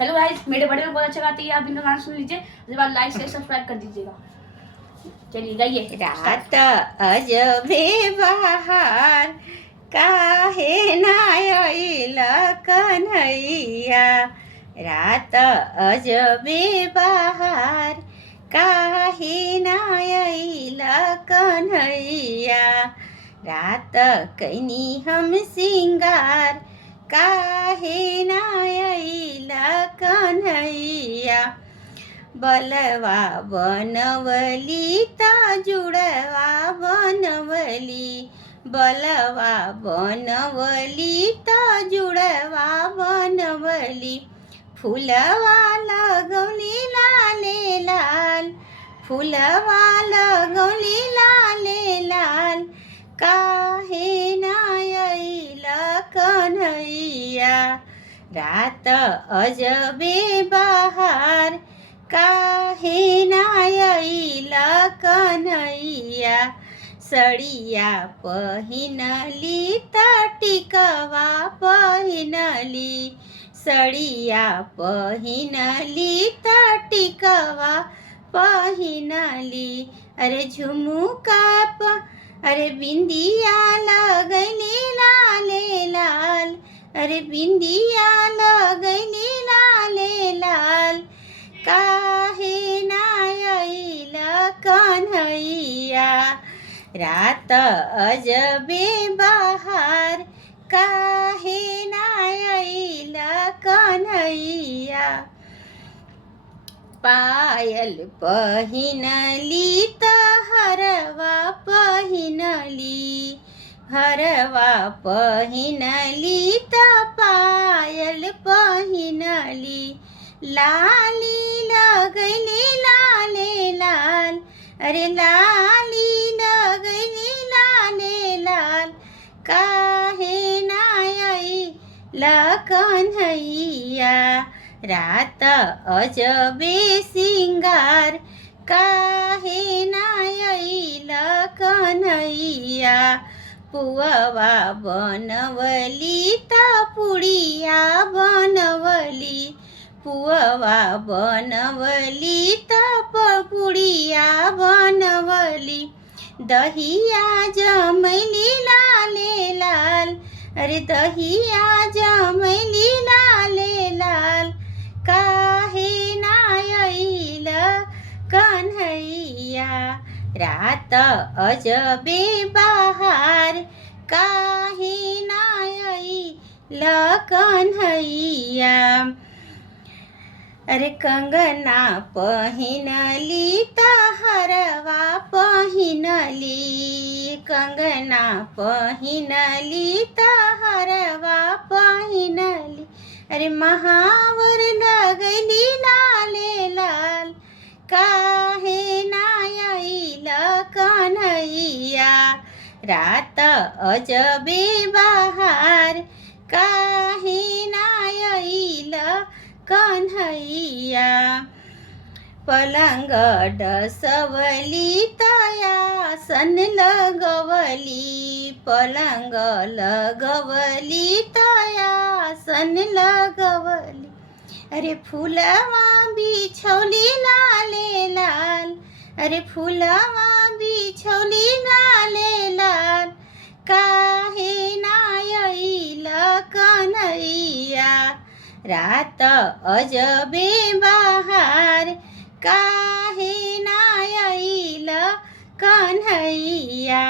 Hello guys, मेरे बड़े को बहुत अच्छा गाती है, आप इनका गाना सुन लीजिए, उसके बाद लाइक शेयर सब्सक्राइब कर दीजिएगा। चलिए गाइए। रात अजबे बहार काहे ना आइल कन्हैया। रात अजबे बहार काहे ना आइल कन्हैया। रात कैनी हम सिंगार काहे ना आइल कन्हैया। बलवा बनवली त जुड़वा बनवली, बलवा बनवली त जुड़वा बनवली। फुलवा लगौली लाले लाल, फुलवा लगौली लाले लाल। काहे ना आइल कन्हैया। रात अजबे बहार काहे ना आइल कन्हैया। सड़िया पहिनली त टिकवा पहिनली, सड़िया पहिनली त टिकवा पहिनली। अरे झुमुका अरे बिंदिया लगैली लाले लाल, अरे बिंदिया लगैली लाले लाल। काहे ना आइल कन्हैया। रात अजबे बहार काहे ना आइल कन्हैया। पायल पहिनली त हरवा पहिनली, हरवा पहिनली त पायल पहिनली। लाली लगैली लाले लाल, अरे लाली लगैली लाले लाल। काहे ना आइल कन्हैया। रात अजबे सिंगार काहे ना आइल कन्हैया। पुअवा बनवली त पुड़िया बनवली, पुअवा बनवली त पुड़िया बनवली। दहिया जमैली लाले लाल, अरे दहिया जमैली लाले लाल। काहे ना आइल कन्हैया। रात अजबे बहार काहे ना आइल कन्हैया। अरे कंगना पहिनली त हरवा पहिनली, कंगना पहिनली त हरवा पहिनली। अरे महावर लगैली लाले लाल, काहे ना आइल कन्हैया। रात अजबे बहार काहे ना आइल कन्हैया। पलंग डसवली तयासन लगवली, पलंग लगवली तयासन लगवली। अरे फुलवा बिछौली लाले लाल, अरे फुलवा बिछौली लाले लाल। काहे ना आइल कन्हैया। रात अजबे बहार काहे ना आइल कन्हैया।